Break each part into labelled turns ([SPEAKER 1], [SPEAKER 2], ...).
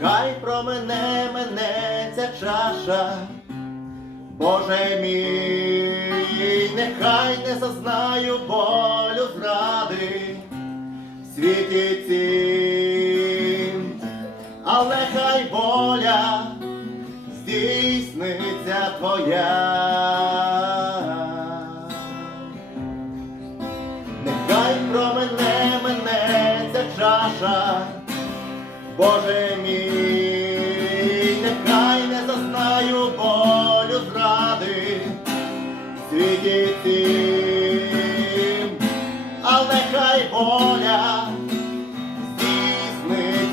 [SPEAKER 1] Нехай про мене мене ця чаша, Боже мій, нехай не зазнаю болю зради в світі цім, але хай воля здійсниться твоя.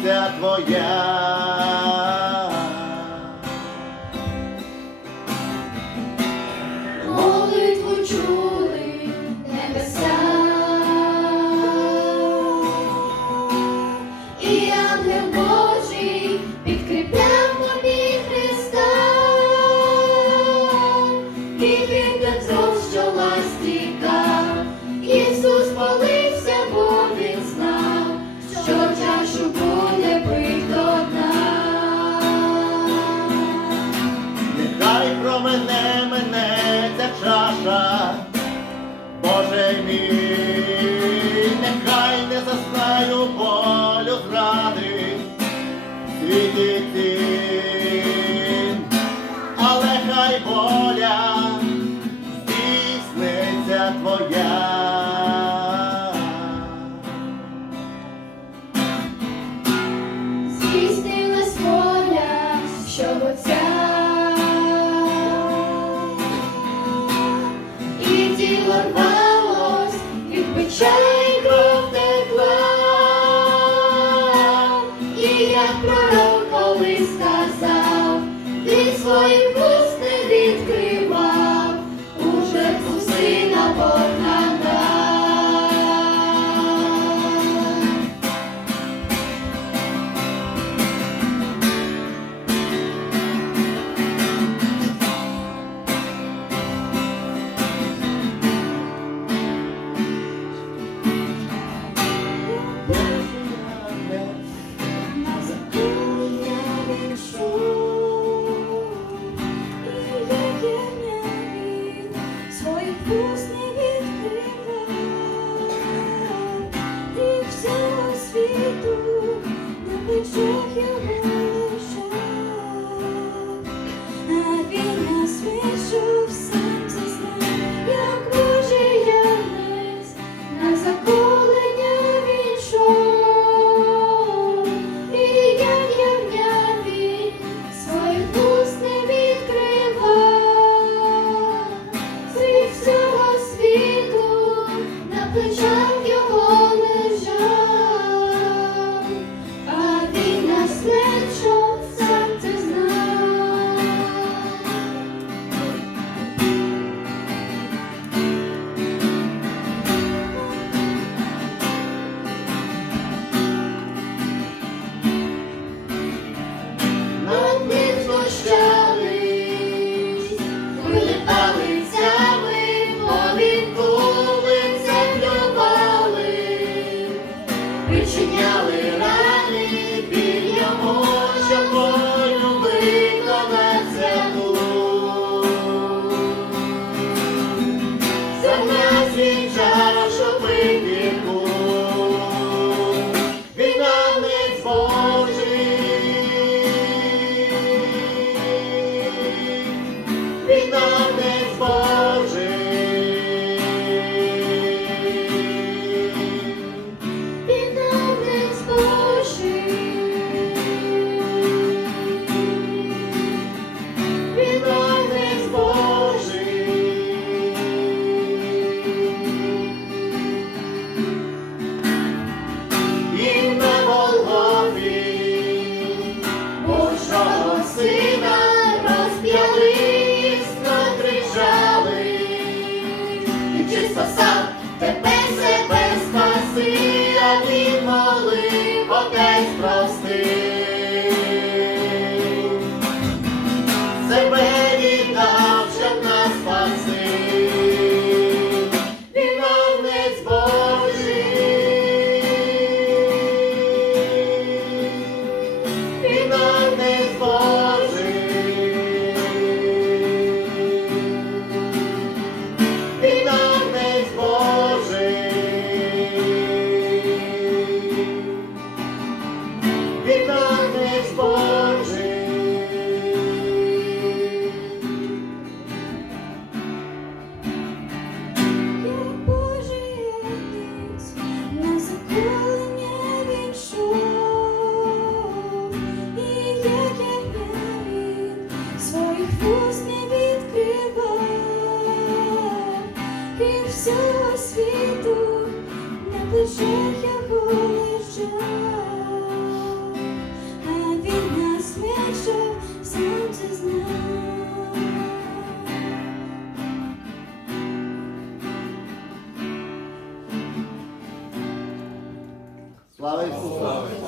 [SPEAKER 1] Здійсниться твоя. Про мене мене ця чаша, Боже мій, нехай не зазнаю болю зради світити, але хай воля здійсниться твоя.
[SPEAKER 2] Христоса. Всього світу на плечах його лежав, а він нас вийшов, сам.
[SPEAKER 1] Слава Ісусу!